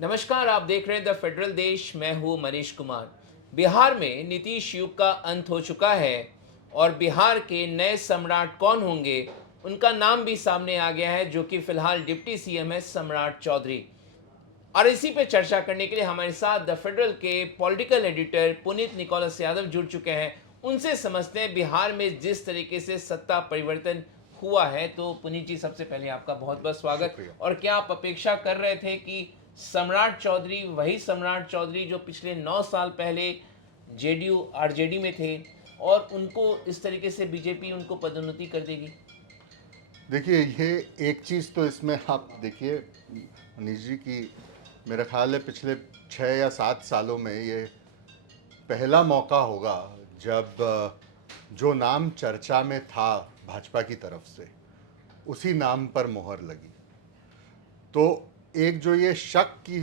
नमस्कार, आप देख रहे हैं द फेडरल देश। मैं हूं मनीष कुमार। बिहार में नीतीश युग का अंत हो चुका है और बिहार के नए सम्राट कौन होंगे, उनका नाम भी सामने आ गया है, जो कि फिलहाल डिप्टी सीएम है, सम्राट चौधरी। और इसी पे चर्चा करने के लिए हमारे साथ द फेडरल के political editor Puneet Nicholas Yadav जुड़ चुके हैं। उनसे समझते हैं बिहार में जिस तरीके से सत्ता परिवर्तन हुआ है। तो पुनीत जी, सबसे पहले आपका बहुत बहुत स्वागत। शुक्रिया। और क्या आप अपेक्षा कर रहे थे कि सम्राट चौधरी वही सम्राट चौधरी जो पिछले 9 साल पहले जेडीयू आरजेडी में थे, और उनको इस तरीके से बीजेपी उनको पदोन्नति कर देगी? देखिए, ये एक चीज़ तो इसमें आप देखिए मनीष जी की, मेरा ख्याल है पिछले 6 या 7 सालों में ये पहला मौका होगा जब जो नाम चर्चा में था भाजपा की तरफ से, उसी नाम पर मोहर लगी। तो एक जो ये शक की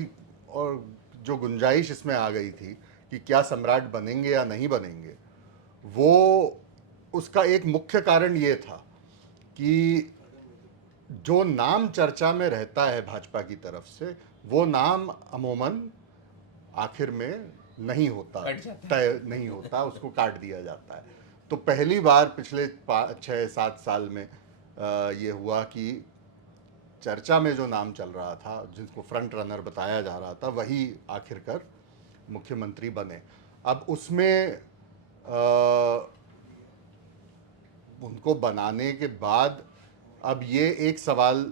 और जो गुंजाइश इसमें आ गई थी कि क्या सम्राट बनेंगे या नहीं बनेंगे, वो उसका एक मुख्य कारण ये था कि जो नाम चर्चा में रहता है भाजपा की तरफ से, वो नाम अमूमन आखिर में नहीं होता, कट जाता है। तय नहीं होता, उसको काट दिया जाता है। तो पहली बार पिछले 6-7 साल में ये हुआ कि चर्चा में जो नाम चल रहा था, जिसको फ्रंट रनर बताया जा रहा था, वही आखिरकार मुख्यमंत्री बने। अब उसमें उनको बनाने के बाद अब ये एक सवाल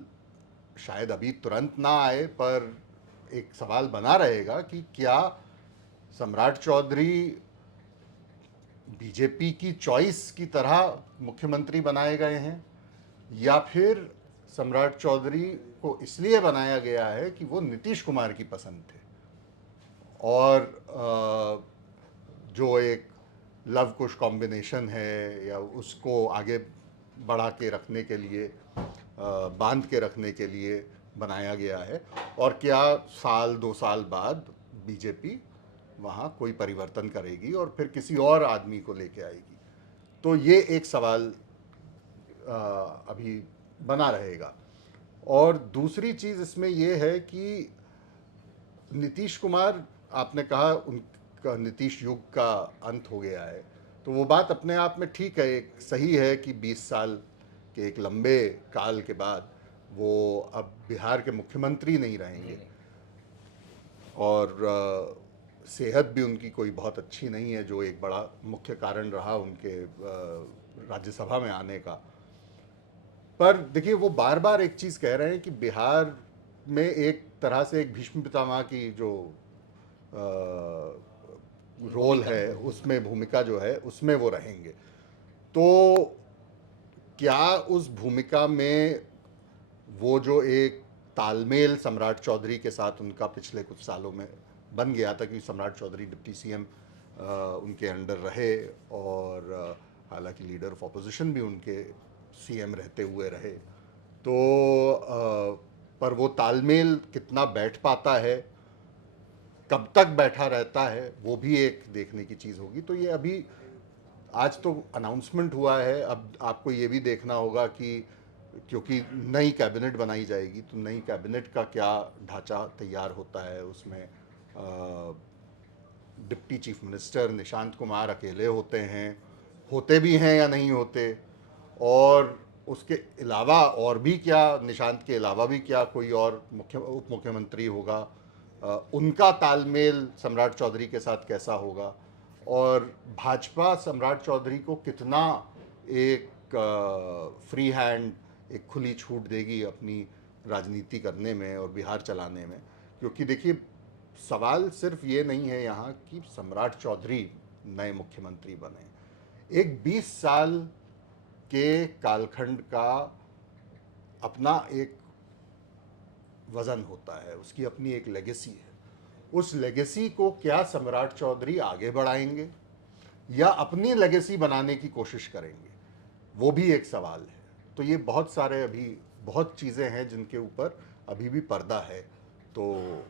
शायद अभी तुरंत ना आए, पर एक सवाल बना रहेगा कि क्या सम्राट चौधरी बीजेपी की चॉइस की तरह मुख्यमंत्री बनाए गए हैं, या फिर सम्राट चौधरी को इसलिए बनाया गया है कि वो नीतीश कुमार की पसंद थे और जो एक लव कुश कॉम्बिनेशन है, या उसको आगे बढ़ा के रखने के लिए, बांध के रखने के लिए बनाया गया है। और क्या साल 2 साल बाद बीजेपी वहाँ कोई परिवर्तन करेगी और फिर किसी और आदमी को लेके आएगी? तो ये एक सवाल अभी बना रहेगा। और दूसरी चीज़ इसमें यह है कि नीतीश कुमार, आपने कहा उनका नीतीश युग का अंत हो गया है, तो वो बात अपने आप में ठीक है, एक सही है कि 20 साल के एक लंबे काल के बाद वो अब बिहार के मुख्यमंत्री नहीं रहेंगे। और सेहत भी उनकी कोई बहुत अच्छी नहीं है, जो एक बड़ा मुख्य कारण रहा उनके राज्यसभा में आने का। पर देखिए, वो बार बार एक चीज़ कह रहे हैं कि बिहार में एक तरह से एक भीष्म पितामह की जो रोल है, उसमें भूमिका जो है उसमें वो रहेंगे। तो क्या उस भूमिका में वो जो एक तालमेल सम्राट चौधरी के साथ उनका पिछले कुछ सालों में बन गया था, क्योंकि सम्राट चौधरी डिप्टी सीएम उनके अंडर रहे, और हालांकि लीडर ऑफ अपोजिशन भी उनके सीएम रहते हुए रहे, तो पर वो तालमेल कितना बैठ पाता है, कब तक बैठा रहता है, वो भी एक देखने की चीज़ होगी। तो ये अभी आज तो अनाउंसमेंट हुआ है, अब आपको ये भी देखना होगा कि क्योंकि नई कैबिनेट बनाई जाएगी, तो नई कैबिनेट का क्या ढांचा तैयार होता है। उसमें deputy chief minister Nishant Kumar अकेले होते भी हैं या नहीं होते, और उसके अलावा और भी क्या, निशांत के अलावा भी क्या कोई और उप मुख्यमंत्री होगा, उनका तालमेल सम्राट चौधरी के साथ कैसा होगा, और भाजपा सम्राट चौधरी को कितना एक फ्री हैंड, एक खुली छूट देगी अपनी राजनीति करने में और बिहार चलाने में। क्योंकि देखिए, सवाल सिर्फ ये नहीं है यहाँ कि सम्राट चौधरी नए मुख्यमंत्री बने। एक 20 साल के कालखंड का अपना एक वज़न होता है, उसकी अपनी एक लेगेसी है। उस लेगेसी को क्या सम्राट चौधरी आगे बढ़ाएंगे या अपनी लेगेसी बनाने की कोशिश करेंगे, वो भी एक सवाल है। तो ये बहुत सारे अभी बहुत चीज़ें हैं जिनके ऊपर अभी भी पर्दा है, तो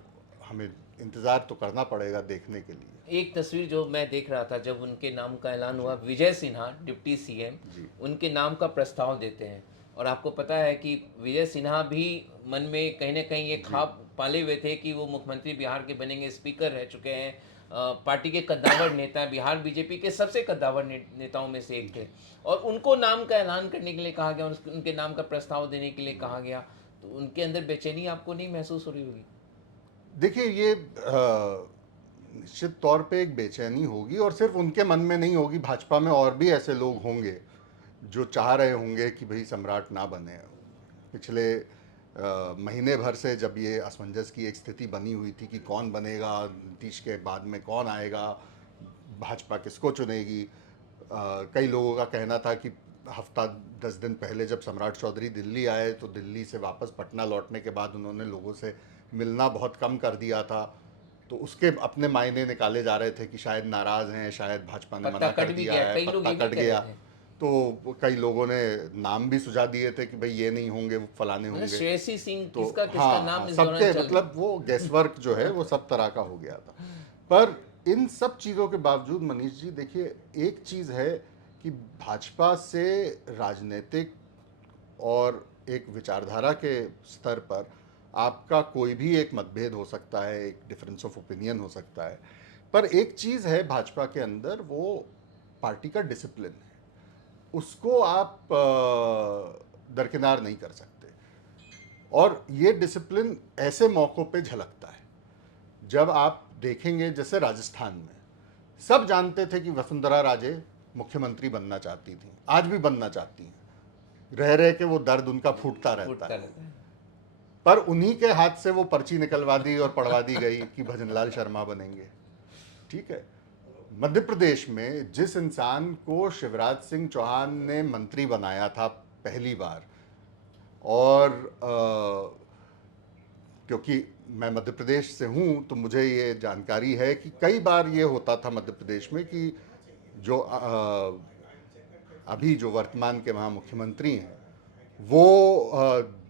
हमें इंतज़ार तो करना पड़ेगा देखने के लिए। एक तस्वीर जो मैं देख रहा था, जब उनके नाम का ऐलान हुआ, विजय सिन्हा डिप्टी सीएम जी। उनके नाम का प्रस्ताव देते हैं। और आपको पता है कि विजय सिन्हा भी मन में कहीं ना कहीं ये जी। ख्वाब पाले हुए थे कि वो मुख्यमंत्री बिहार के बनेंगे, स्पीकर रह चुके हैं, पार्टी के कद्दावर नेता हैं, बिहार बीजेपी के सबसे कद्दावर नेताओं में से एक थे, और उनको नाम का ऐलान करने के लिए कहा गया, उनके नाम का प्रस्ताव देने के लिए कहा गया, तो उनके अंदर बेचैनी आपको नहीं महसूस हो रही होगी? देखिए, ये निश्चित तौर पे एक बेचैनी होगी, और सिर्फ उनके मन में नहीं होगी, भाजपा में और भी ऐसे लोग होंगे जो चाह रहे होंगे कि भाई सम्राट ना बने। पिछले महीने भर से जब ये असमंजस की एक स्थिति बनी हुई थी कि कौन बनेगा, नीतीश के बाद में कौन आएगा, भाजपा किसको चुनेगी, कई लोगों का कहना था कि हफ्ता 10 दिन पहले जब सम्राट चौधरी दिल्ली आए तो दिल्ली से वापस पटना लौटने के बाद उन्होंने लोगों से मिलना बहुत कम कर दिया था, तो उसके अपने मायने निकाले जा रहे थे कि शायद नाराज हैं, शायद भाजपा ने पत्ता मना कर कट भी दिया गया, है, कई लोग पत्ता ये भी कट कह गया। रहे थे। तो कई लोगों ने नाम भी सुझा दिए थे कि भाई ये नहीं होंगे, वो फलाने मतलब होंगे। श्रेयसी सिंह तो किसका किसका हाँ, नाम हाँ, इस दौरान सबके चल मतलब वो गैसवर्क जो है वो सब तरह का हो गया था। पर इन सब चीज़ों के बावजूद मनीष जी, देखिए, एक चीज़ है कि भाजपा से राजनीतिक और एक विचारधारा के स्तर पर आपका कोई भी एक मतभेद हो सकता है, एक डिफरेंस ऑफ ओपिनियन हो सकता है, पर एक चीज़ है भाजपा के अंदर, वो पार्टी का डिसिप्लिन है, उसको आप दरकिनार नहीं कर सकते। और ये डिसिप्लिन ऐसे मौक़ों पे झलकता है जब आप देखेंगे, जैसे राजस्थान में सब जानते थे कि वसुंधरा राजे मुख्यमंत्री बनना चाहती थी, आज भी बनना चाहती हैं, रह रहे के वो दर्द उनका फूटता रहता है, पर उन्हीं के हाथ से वो पर्ची निकलवा दी और पढ़वा दी गई कि भजनलाल शर्मा बनेंगे। ठीक है, मध्य प्रदेश में जिस इंसान को शिवराज सिंह चौहान ने मंत्री बनाया था पहली बार, और क्योंकि मैं मध्य प्रदेश से हूँ तो मुझे ये जानकारी है कि कई बार ये होता था मध्य प्रदेश में कि जो अभी जो वर्तमान के वहाँ मुख्यमंत्री हैं वो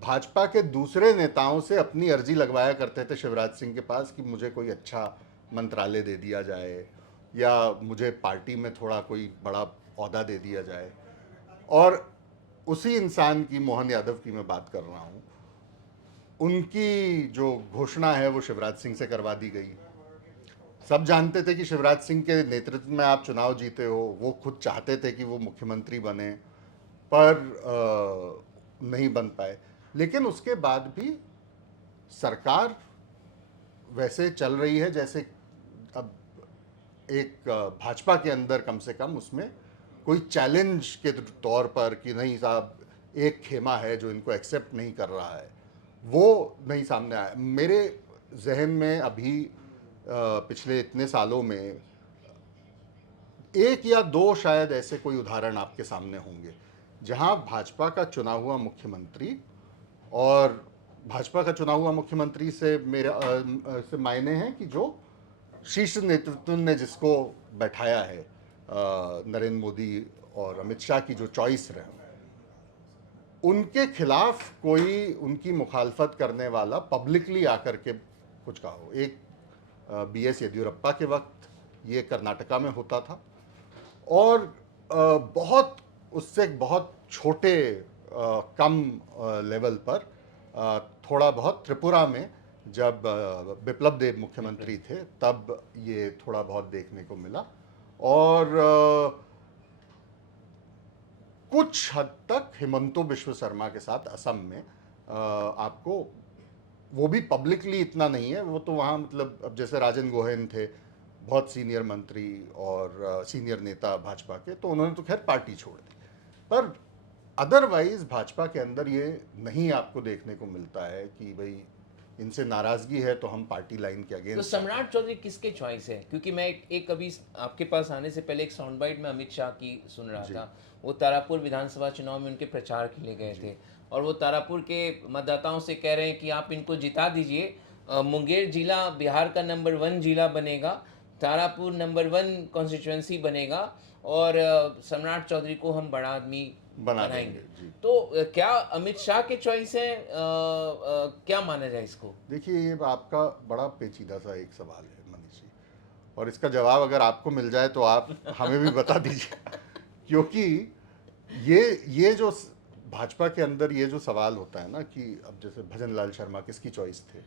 भाजपा के दूसरे नेताओं से अपनी अर्जी लगवाया करते थे शिवराज सिंह के पास कि मुझे कोई अच्छा मंत्रालय दे दिया जाए, या मुझे पार्टी में थोड़ा कोई बड़ा ओहदा दे दिया जाए। और उसी इंसान की, मोहन यादव की मैं बात कर रहा हूँ, उनकी जो घोषणा है वो शिवराज सिंह से करवा दी गई। सब जानते थे कि शिवराज सिंह के नेतृत्व में आप चुनाव जीते हो, वो खुद चाहते थे कि वो मुख्यमंत्री बने, पर नहीं बन पाए। लेकिन उसके बाद भी सरकार वैसे चल रही है जैसे अब एक भाजपा के अंदर कम से कम उसमें कोई चैलेंज के तौर पर कि नहीं साहब, एक खेमा है जो इनको एक्सेप्ट नहीं कर रहा है, वो नहीं सामने आया। मेरे जहन में अभी पिछले इतने सालों में एक या दो शायद ऐसे कोई उदाहरण आपके सामने होंगे जहां भाजपा का चुना हुआ मुख्यमंत्री, और भाजपा का चुना हुआ मुख्यमंत्री से मेरा से मायने हैं कि जो शीर्ष नेतृत्व ने जिसको बैठाया है, नरेंद्र मोदी और अमित शाह की जो चॉइस रहे, उनके खिलाफ कोई उनकी मुखालफत करने वाला पब्लिकली आकर के कुछ कहा हो। एक BS येदियुरप्पा के वक्त ये कर्नाटका में होता था, और बहुत उससे बहुत छोटे कम लेवल पर थोड़ा बहुत त्रिपुरा में जब बिप्लब देब मुख्यमंत्री थे तब ये थोड़ा बहुत देखने को मिला, और कुछ हद तक हिमंतो बिश्व शर्मा के साथ असम में आपको, वो भी पब्लिकली इतना नहीं है, वो तो वहाँ मतलब अब जैसे राजन गोहेन थे, बहुत सीनियर मंत्री और सीनियर नेता भाजपा के, तो उन्होंने तो खैर पार्टी छोड़ दी, पर अदरवाइज भाजपा के अंदर ये नहीं आपको देखने को मिलता है कि भाई इनसे नाराजगी है तो हम पार्टी लाइन के तो अगेंस्ट। सम्राट चौधरी किसके चॉइस है? क्योंकि मैं एक अभी आपके पास आने से पहले एक साउंड बाइट में अमित शाह की सुन रहा था, वो तारापुर विधानसभा चुनाव में उनके प्रचार के लिए गए थे, और वो तारापुर के मतदाताओं से कह रहे हैं कि आप इनको जिता दीजिए, मुंगेर जिला बिहार का नंबर 1 जिला बनेगा, तारापुर नंबर 1 कॉन्स्टिट्यूंसी बनेगा, और सम्राट चौधरी को हम बड़ा आदमी बनाएंगे। तो क्या अमित शाह के चॉइस है? क्या माना जाए इसको? देखिए, ये आपका बड़ा पेचीदा सा एक सवाल है मनीष जी, और इसका जवाब अगर आपको मिल जाए तो आप हमें भी बता दीजिए, क्योंकि ये जो भाजपा के अंदर ये जो सवाल होता है ना कि अब जैसे भजनलाल शर्मा किसकी चॉइस थे,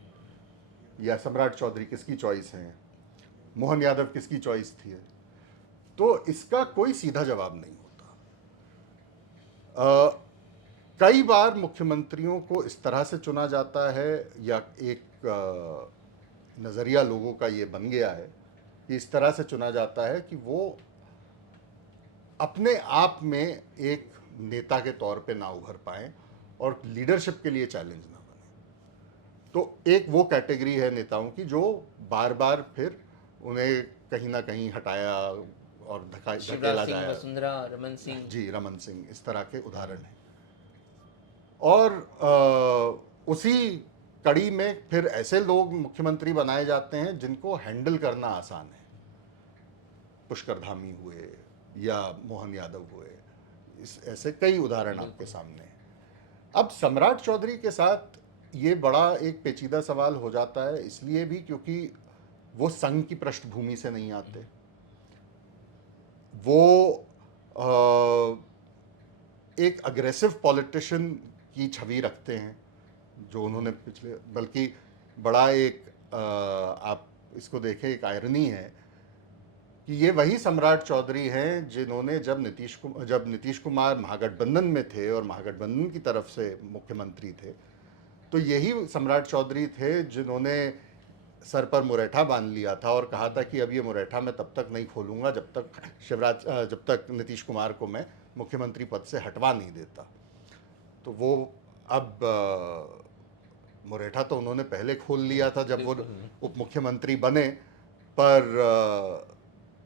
या सम्राट चौधरी किसकी चॉइस है, मोहन यादव किसकी चॉइस थी, तो इसका कोई सीधा जवाब नहीं होता। कई बार मुख्यमंत्रियों को इस तरह से चुना जाता है, या एक नज़रिया लोगों का ये बन गया है कि इस तरह से चुना जाता है कि वो अपने आप में एक नेता के तौर पे ना उभर पाएं और लीडरशिप के लिए चैलेंज ना बने। तो एक वो कैटेगरी है नेताओं की जो बार बार फिर उन्हें कहीं ना कहीं हटाया और धकेला शिवराज सिंह, जाया। वसुंधरा, रमन सिंह। जी, रमन सिंह, इस तरह के उदाहरण हैं। और उसी कड़ी में फिर ऐसे लोग मुख्यमंत्री बनाए जाते हैं जिनको हैंडल करना आसान है। पुष्कर धामी हुए या मोहन यादव हुए, इस ऐसे कई उदाहरण आपके सामने हैं। अब सम्राट चौधरी के साथ ये बड़ा एक पेचीदा सवाल हो जाता है, इसलिए भी क्योंकि वो संघ की पृष्ठभूमि से नहीं आते। वो एक अग्रेसिव पॉलिटिशियन की छवि रखते हैं, जो उन्होंने पिछले, बल्कि बड़ा एक आप इसको देखें, एक आयरनी है कि ये वही सम्राट चौधरी हैं जिन्होंने जब नीतीश कुमार महागठबंधन में थे और महागठबंधन की तरफ से मुख्यमंत्री थे, तो यही सम्राट चौधरी थे जिन्होंने सर पर मुरेठा बांध लिया था और कहा था कि अब ये मुरेठा मैं तब तक नहीं खोलूंगा जब तक नीतीश कुमार को मैं मुख्यमंत्री पद से हटवा नहीं देता। तो वो अब मुरेठा तो उन्होंने पहले खोल लिया था जब वो उप मुख्यमंत्री बने, पर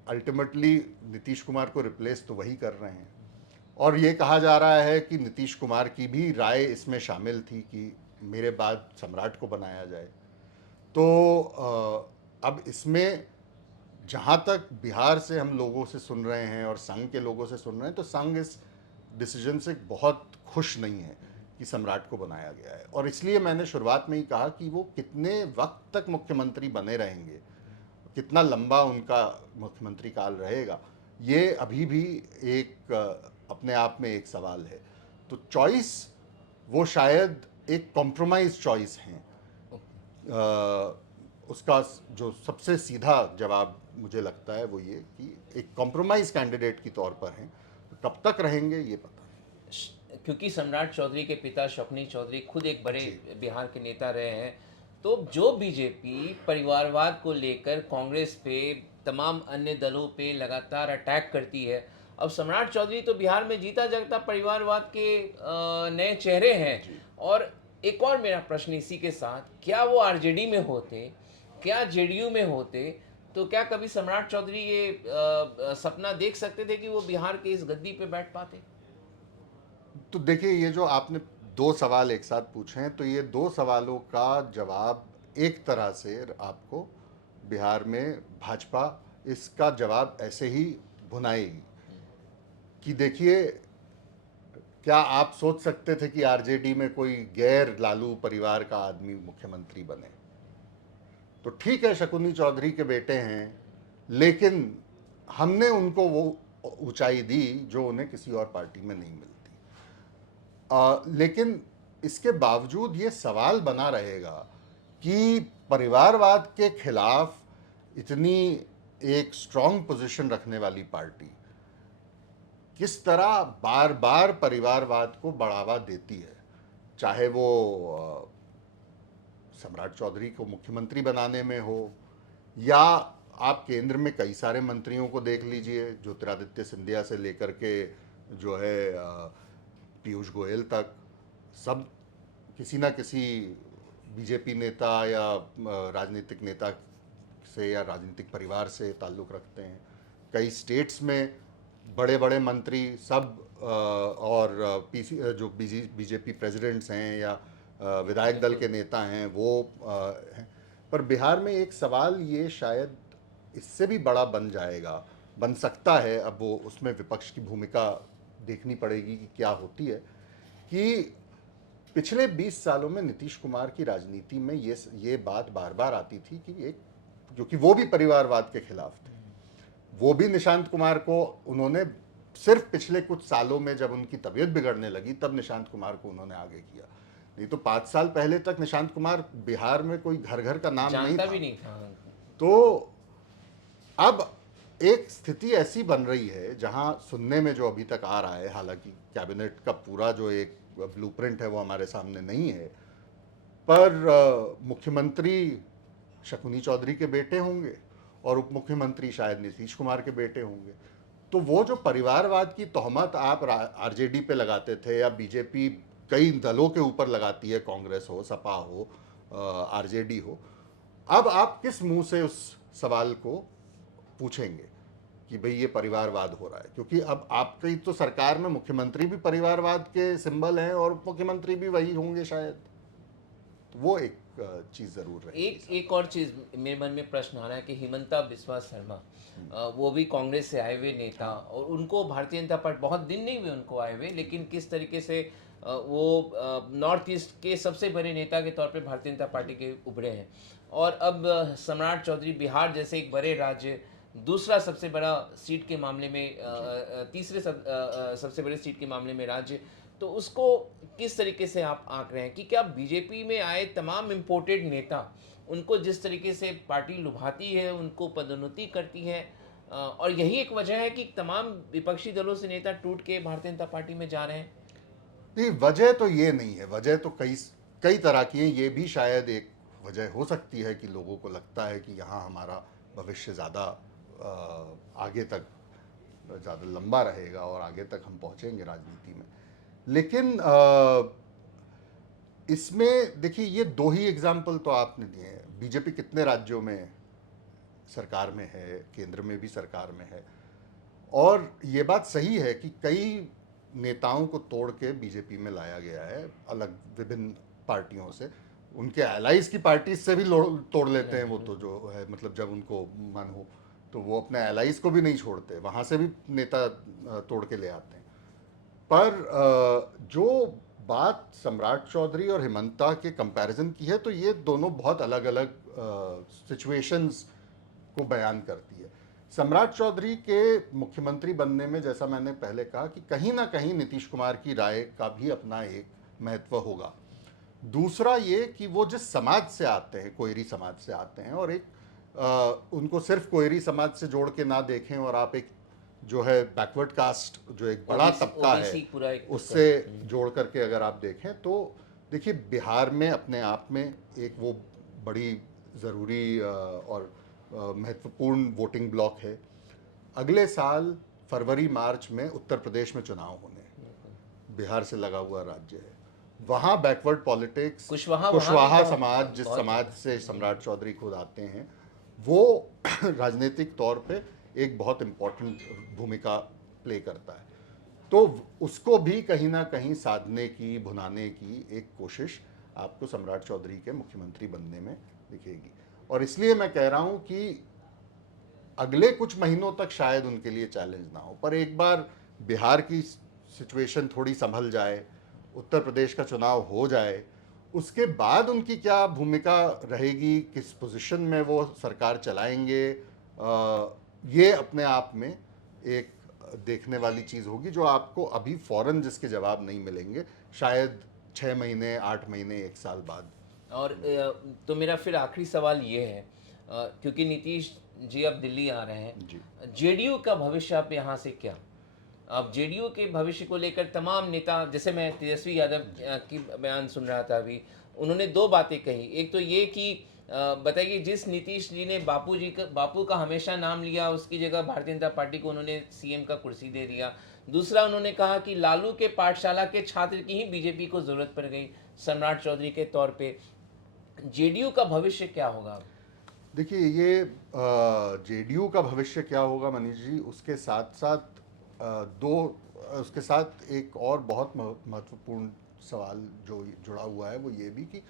अल्टीमेटली नीतीश कुमार को रिप्लेस तो वही कर रहे हैं। और ये कहा जा रहा है कि नीतीश कुमार की भी राय इसमें शामिल थी कि मेरे बाद सम्राट को बनाया जाए। तो अब इसमें जहाँ तक बिहार से हम लोगों से सुन रहे हैं और संघ के लोगों से सुन रहे हैं, तो संघ इस डिसीजन से बहुत खुश नहीं है कि सम्राट को बनाया गया है। और इसलिए मैंने शुरुआत में ही कहा कि वो कितने वक्त तक मुख्यमंत्री बने रहेंगे, कितना लंबा उनका मुख्यमंत्री काल रहेगा, ये अभी भी एक अपने आप में एक सवाल है। तो चॉइस वो शायद एक कॉम्प्रोमाइज चॉइस हैं। उसका जो सबसे सीधा जवाब मुझे लगता है वो ये कि एक कॉम्प्रोमाइज कैंडिडेट की तौर पर हैं। कब तक रहेंगे ये पता नहीं। क्योंकि सम्राट चौधरी के पिता शकुनी चौधरी खुद एक बड़े बिहार के नेता रहे हैं, तो जो बीजेपी परिवारवाद को लेकर कांग्रेस पे, तमाम अन्य दलों पे लगातार अटैक करती है, अब सम्राट चौधरी तो बिहार में जीता जागता परिवारवाद के नए चेहरे हैं। और एक और मेरा प्रश्न इसी के साथ, क्या वो आरजेडी में होते, क्या जेडीयू में होते, तो क्या कभी सम्राट चौधरी ये सपना देख सकते थे कि वो बिहार के इस गद्दी पे बैठ पाते? तो देखिए, ये जो आपने दो सवाल एक साथ पूछे हैं, तो ये दो सवालों का जवाब एक तरह से आपको बिहार में भाजपा इसका जवाब ऐसे ही भुनाएगी कि देखिए, क्या आप सोच सकते थे कि आरजेडी में कोई गैर लालू परिवार का आदमी मुख्यमंत्री बने? तो ठीक है, शकुनी चौधरी के बेटे हैं, लेकिन हमने उनको वो ऊंचाई दी जो उन्हें किसी और पार्टी में नहीं मिलती। लेकिन इसके बावजूद ये सवाल बना रहेगा कि परिवारवाद के खिलाफ इतनी एक स्ट्रांग पोजीशन रखने वाली पार्टी किस तरह बार बार परिवारवाद को बढ़ावा देती है, चाहे वो सम्राट चौधरी को मुख्यमंत्री बनाने में हो, या आप केंद्र में कई सारे मंत्रियों को देख लीजिए, ज्योतिरादित्य सिंधिया से लेकर के जो है पीयूष गोयल तक, सब किसी ना किसी बीजेपी नेता या राजनीतिक नेता से या राजनीतिक परिवार से ताल्लुक़ रखते हैं। कई स्टेट्स में बड़े बड़े मंत्री सब और जो बीजेपी प्रेसिडेंट्स हैं या विधायक दल के नेता हैं वो हैं। पर बिहार में एक सवाल ये शायद इससे भी बड़ा बन सकता है, अब वो उसमें विपक्ष की भूमिका देखनी पड़ेगी कि क्या होती है, कि पिछले 20 सालों में नीतीश कुमार की राजनीति में ये बात बार बार आती थी कि एक, क्योंकि वो भी परिवारवाद के खिलाफ थे, वो भी निशांत कुमार को उन्होंने सिर्फ पिछले कुछ सालों में जब उनकी तबीयत बिगड़ने लगी तब निशांत कुमार को उन्होंने आगे किया, नहीं तो 5 साल पहले तक निशांत कुमार बिहार में कोई घर घर का नाम नहीं जानता था। भी नहीं था। तो अब एक स्थिति ऐसी बन रही है जहां सुनने में जो अभी तक आ रहा है, हालांकि कैबिनेट का पूरा जो एक ब्लूप्रिंट है वो हमारे सामने नहीं है, पर मुख्यमंत्री शकुनी चौधरी के बेटे होंगे और उप मुख्यमंत्री शायद नीतीश कुमार के बेटे होंगे। तो वो जो परिवारवाद की तोहमत आप आरजेडी पे लगाते थे या बीजेपी कई दलों के ऊपर लगाती है, कांग्रेस हो, सपा हो, आरजेडी हो, अब आप किस मुंह से उस सवाल को पूछेंगे कि भाई ये परिवारवाद हो रहा है? क्योंकि अब आपकी तो सरकार में मुख्यमंत्री भी परिवारवाद के सिंबल हैं और उप मुख्यमंत्री भी वही होंगे शायद। तो वो एक चीज जरूर रहेगी। एक और चीज मेरे मन में प्रश्न आ रहा है कि हिमंता बिस्वा शर्मा, वो भी कांग्रेस से आए हुए नेता, और उनको भारतीय जनता पार्टी, बहुत दिन नहीं हुए उनको आए हुए, लेकिन किस तरीके से वो नॉर्थ ईस्ट के सबसे बड़े नेता के तौर पे भारतीय जनता पार्टी के उभरे हैं। और अब सम्राट चौधरी बिहार जैसे एक बड़े राज्य, दूसरा सबसे बड़ा सीट के मामले में, तीसरे सबसे बड़े सीट के मामले में राज्य, तो उसको किस तरीके से आप आंक रहे हैं कि क्या बीजेपी में आए तमाम इम्पोर्टेड नेता, उनको जिस तरीके से पार्टी लुभाती है, उनको पदोन्नति करती है, और यही एक वजह है कि तमाम विपक्षी दलों से नेता टूट के भारतीय जनता पार्टी में जा रहे हैं? नहीं, वजह तो ये नहीं है, वजह तो कई कई तरह की है। ये भी शायद एक वजह हो सकती है कि लोगों को लगता है कि यहाँ हमारा भविष्य ज़्यादा आगे तक ज़्यादा लंबा रहेगा और आगे तक हम पहुँचेंगे राजनीति में। लेकिन इसमें देखिए, ये दो ही एग्जाम्पल तो आपने दिए हैं। बीजेपी कितने राज्यों में सरकार में है, केंद्र में भी सरकार में है, और ये बात सही है कि कई नेताओं को तोड़ के बीजेपी में लाया गया है, अलग विभिन्न पार्टियों से। उनके एलाइज की पार्टी से भी तोड़ लेते हैं वो, तो जो है मतलब जब उनको मन हो तो वो अपने एलाइज को भी नहीं छोड़ते, वहाँ से भी नेता तोड़ के ले आते हैं। पर जो बात सम्राट चौधरी और हिमंता के कंपैरिजन की है, तो ये दोनों बहुत अलग अलग सिचुएशंस को बयान करती है। सम्राट चौधरी के मुख्यमंत्री बनने में, जैसा मैंने पहले कहा, कि कहीं ना कहीं नीतीश कुमार की राय का भी अपना एक महत्व होगा। दूसरा ये कि वो जिस समाज से आते हैं, कोयरी समाज से आते हैं, और एक उनको सिर्फ कोयरी समाज से जोड़ के ना देखें, और आप एक जो है बैकवर्ड कास्ट, जो एक बड़ा तबका है, उससे जोड़ करके अगर आप देखें, तो देखिए बिहार में अपने आप में एक वो बड़ी ज़रूरी और महत्वपूर्ण वोटिंग ब्लॉक है। अगले साल फरवरी मार्च में उत्तर प्रदेश में चुनाव होने हैं, बिहार से लगा हुआ राज्य है, वहाँ बैकवर्ड पॉलिटिक्स, कुशवाहा समाज, जिस समाज से सम्राट चौधरी खुद आते हैं, वो राजनीतिक तौर पे एक बहुत इम्पोर्टेंट भूमिका प्ले करता है। तो उसको भी कहीं ना कहीं साधने की, भुनाने की एक कोशिश आपको सम्राट चौधरी के मुख्यमंत्री बनने में दिखेगी। और इसलिए मैं कह रहा हूं कि अगले कुछ महीनों तक शायद उनके लिए चैलेंज ना हो, पर एक बार बिहार की सिचुएशन थोड़ी संभल जाए, उत्तर प्रदेश का चुनाव हो जाए, उसके बाद उनकी क्या भूमिका रहेगी, किस पोजीशन में वो सरकार चलाएंगे, ये अपने आप में एक देखने वाली चीज़ होगी, जो आपको अभी फौरन जिसके जवाब नहीं मिलेंगे, शायद 6 महीने, 8 महीने, 1 साल बाद। और तो मेरा फिर आखिरी सवाल ये है, क्योंकि नीतीश जी अब दिल्ली आ रहे हैं, जेडीयू का भविष्य आप यहाँ से क्या? अब जेडीयू के भविष्य को लेकर तमाम नेता, जैसे मैं तेजस्वी यादव की बयान सुन रहा था अभी, उन्होंने दो बातें कही। एक तो ये कि बताइए, जिस नीतीश जी ने बापू का हमेशा नाम लिया, उसकी जगह भारतीय जनता पार्टी को उन्होंने सीएम का कुर्सी दे दिया। दूसरा, उन्होंने कहा कि लालू के पाठशाला के छात्र की ही बीजेपी को जरूरत पड़ गई सम्राट चौधरी के तौर पे। जेडीयू का भविष्य क्या होगा? देखिए, ये जेडीयू का भविष्य क्या होगा मनीष जी, उसके साथ साथ उसके साथ एक और बहुत महत्वपूर्ण सवाल जो जुड़ा हुआ है, वो ये भी कि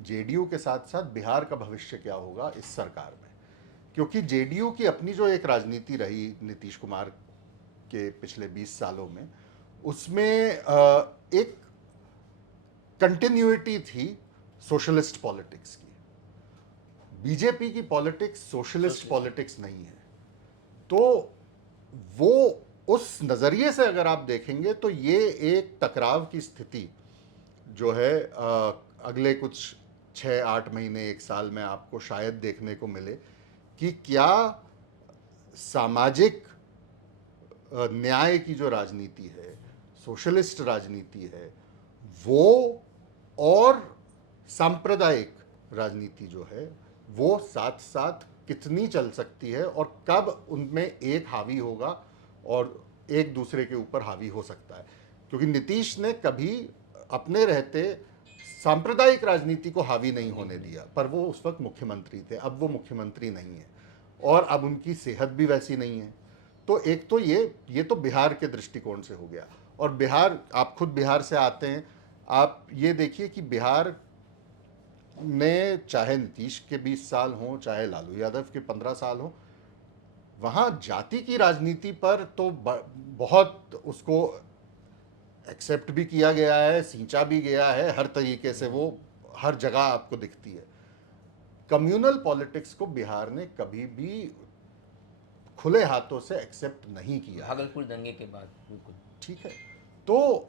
जेडीयू के साथ साथ बिहार का भविष्य क्या होगा इस सरकार में। क्योंकि जेडीयू की अपनी जो एक राजनीति रही नीतीश कुमार के पिछले 20 सालों में, उसमें एक कंटिन्यूटी थी सोशलिस्ट पॉलिटिक्स की। बीजेपी की पॉलिटिक्स सोशलिस्ट पॉलिटिक्स नहीं है। तो वो उस नज़रिए से अगर आप देखेंगे तो ये एक टकराव की स्थिति जो है अगले कुछ 6-8 महीने 1 साल में आपको शायद देखने को मिले कि क्या सामाजिक न्याय की जो राजनीति है, सोशलिस्ट राजनीति है, वो और सांप्रदायिक राजनीति जो है वो साथ साथ कितनी चल सकती है और कब उनमें एक हावी होगा और एक दूसरे के ऊपर हावी हो सकता है। क्योंकि नीतीश ने कभी अपने रहते सांप्रदायिक राजनीति को हावी नहीं होने दिया, पर वो उस वक्त मुख्यमंत्री थे। अब वो मुख्यमंत्री नहीं है और अब उनकी सेहत भी वैसी नहीं है। तो एक तो ये तो बिहार के दृष्टिकोण से हो गया। और बिहार, आप खुद बिहार से आते हैं, आप ये देखिए कि बिहार ने चाहे नीतीश के 20 साल हों, चाहे लालू यादव के 15 साल हों, वहाँ जाति की राजनीति पर तो बहुत उसको एक्सेप्ट भी किया गया है, सींचा भी गया है, हर तरीके से वो हर जगह आपको दिखती है। कम्युनल पॉलिटिक्स को बिहार ने कभी भी खुले हाथों से एक्सेप्ट नहीं किया। भागलपुर दंगे के बाद बिल्कुल ठीक है, तो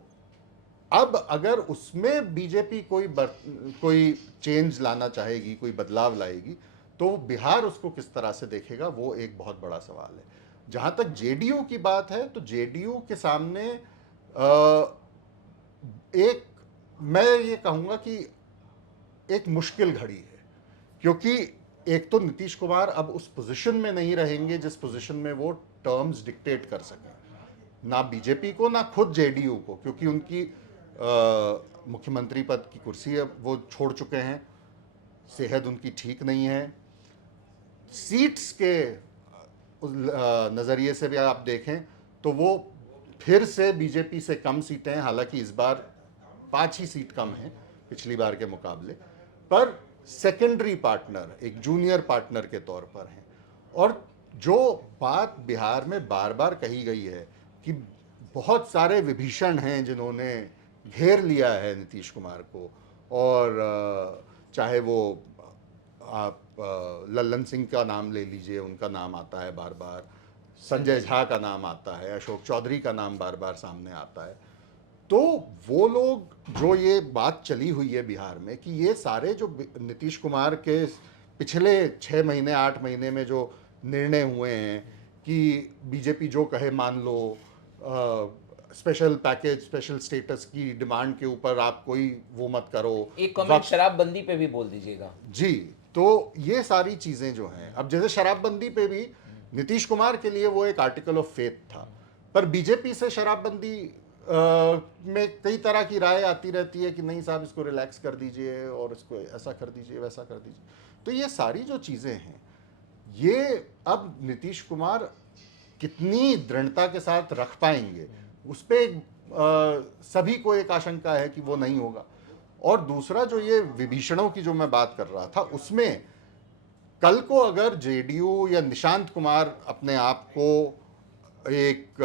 अब अगर उसमें बीजेपी कोई चेंज लाना चाहेगी, कोई बदलाव लाएगी, तो बिहार उसको किस तरह से देखेगा, वो एक बहुत बड़ा सवाल है। जहां तक जेडीयू की बात है, तो जेडीयू के सामने एक, मैं ये कहूंगा कि एक मुश्किल घड़ी है। क्योंकि एक तो नीतीश कुमार अब उस पोजीशन में नहीं रहेंगे जिस पोजीशन में वो टर्म्स डिक्टेट कर सकें, ना बीजेपी को ना खुद जेडीयू को, क्योंकि उनकी मुख्यमंत्री पद की कुर्सी अब वो छोड़ चुके हैं, सेहत उनकी ठीक नहीं है। सीट्स के नज़रिए से भी आप देखें तो वो फिर से बीजेपी से कम सीटें हैं, हालांकि इस बार 5 ही सीट कम है पिछली बार के मुकाबले, पर सेकेंडरी पार्टनर, एक जूनियर पार्टनर के तौर पर हैं। और जो बात बिहार में बार बार कही गई है कि बहुत सारे विभीषण हैं जिन्होंने घेर लिया है नीतीश कुमार को, और चाहे वो आप लल्लन सिंह का नाम ले लीजिए, उनका नाम आता है बार बार, संजय झा का नाम आता है, अशोक चौधरी का नाम बार बार सामने आता है। तो वो लोग, जो ये बात चली हुई है बिहार में कि ये सारे जो नीतीश कुमार के पिछले 6 महीने 8 महीने में जो निर्णय हुए हैं कि बीजेपी जो कहे मान लो, स्पेशल पैकेज, स्पेशल स्टेटस की डिमांड के ऊपर आप कोई वो मत करो, एक कमेंट शराबबंदी पे भी बोल दीजिएगा जी। तो ये सारी चीज़ें जो हैं, अब जैसे शराबबंदी पे भी नीतीश कुमार के लिए वो एक आर्टिकल ऑफ फेथ था, पर बीजेपी से शराबबंदी में कई तरह की राय आती रहती है कि नहीं साहब इसको रिलैक्स कर दीजिए और इसको ऐसा कर दीजिए, वैसा कर दीजिए। तो ये सारी जो चीज़ें हैं, ये अब नीतीश कुमार कितनी दृढ़ता के साथ रख पाएंगे, उस पर सभी को एक आशंका है कि वो नहीं होगा। और दूसरा, जो ये विभीषणों की जो मैं बात कर रहा था, उसमें कल को अगर जेडीयू या निशांत कुमार अपने आप को एक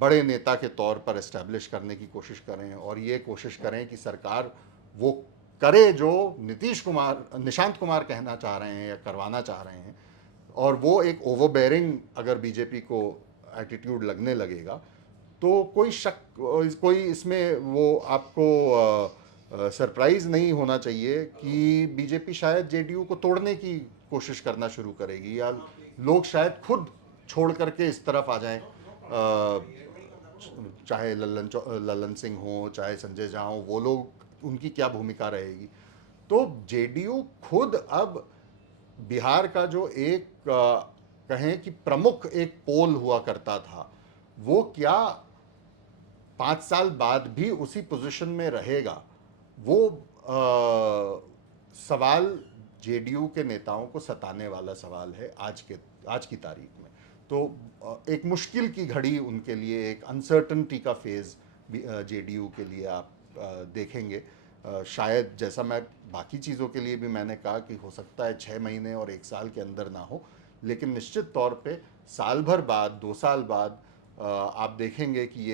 बड़े नेता के तौर पर एस्टैब्लिश करने की कोशिश करें और ये कोशिश करें कि सरकार वो करे जो निशांत कुमार कहना चाह रहे हैं या करवाना चाह रहे हैं, और वो एक ओवरबेयरिंग अगर बीजेपी को एटीट्यूड लगने लगेगा, तो कोई इसमें वो आपको सरप्राइज नहीं होना चाहिए कि बीजेपी शायद जेडीयू को तोड़ने की कोशिश करना शुरू करेगी, या लोग शायद खुद छोड़ करके इस तरफ आ जाएं, चाहे लल्लन सिंह हो, चाहे संजय झा हो, वो लोग, उनकी क्या भूमिका रहेगी। तो जेडीयू खुद अब बिहार का जो एक कहें कि प्रमुख एक पोल हुआ करता था, वो क्या 5 साल बाद भी उसी पोजीशन में रहेगा, वो सवाल जेडीयू के नेताओं को सताने वाला सवाल है आज की तारीख में। तो एक मुश्किल की घड़ी उनके लिए, एक अनसर्टनिटी का फेज़ जेडीयू के लिए आप देखेंगे। शायद जैसा मैं बाकी चीज़ों के लिए भी मैंने कहा कि हो सकता है 6 महीने और 1 साल के अंदर ना हो, लेकिन निश्चित तौर पे साल भर बाद, 2 साल बाद आप देखेंगे कि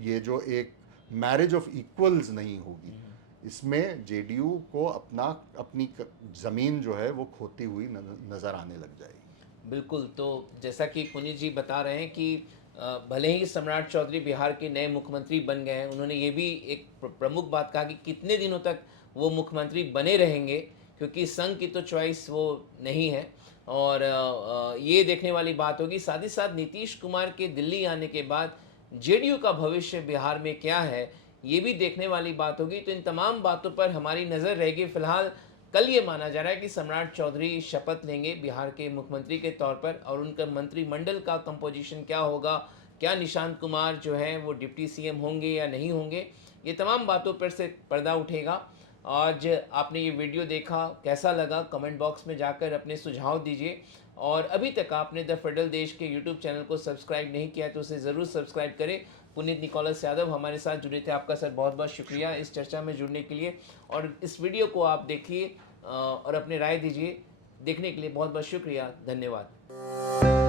ये जो एक मैरिज ऑफ इक्वल्स नहीं होगी, इसमें जेडीयू को अपनी ज़मीन जो है वो खोती हुई नज़र आने लग जाएगी। बिल्कुल। तो जैसा कि पुनीत जी बता रहे हैं कि भले ही सम्राट चौधरी बिहार के नए मुख्यमंत्री बन गए हैं, उन्होंने ये भी एक प्रमुख बात कहा कि कितने दिनों तक वो मुख्यमंत्री बने रहेंगे, क्योंकि संघ की तो चॉइस वो नहीं है। और ये देखने वाली बात होगी। साथ ही साथ नीतीश कुमार के दिल्ली आने के बाद जेडीयू का भविष्य बिहार में क्या है, ये भी देखने वाली बात होगी। तो इन तमाम बातों पर हमारी नज़र रहेगी। फिलहाल कल ये माना जा रहा है कि सम्राट चौधरी शपथ लेंगे बिहार के मुख्यमंत्री के तौर पर, और उनका मंत्रिमंडल का कंपोजिशन क्या होगा, क्या निशांत कुमार जो हैं वो डिप्टी सीएम होंगे या नहीं होंगे, ये तमाम बातों पर से पर्दा उठेगा। आज आपने ये वीडियो देखा, कैसा लगा कमेंट बॉक्स में जाकर अपने सुझाव दीजिए। और अभी तक आपने द फेडरल देश के यूट्यूब चैनल को सब्सक्राइब नहीं किया तो उसे ज़रूर सब्सक्राइब करें। पुनीत निकोलस यादव हमारे साथ जुड़े थे, आपका सर बहुत बहुत शुक्रिया इस चर्चा में जुड़ने के लिए। और इस वीडियो को आप देखिए और अपनी राय दीजिए। देखने के लिए बहुत बहुत शुक्रिया, धन्यवाद।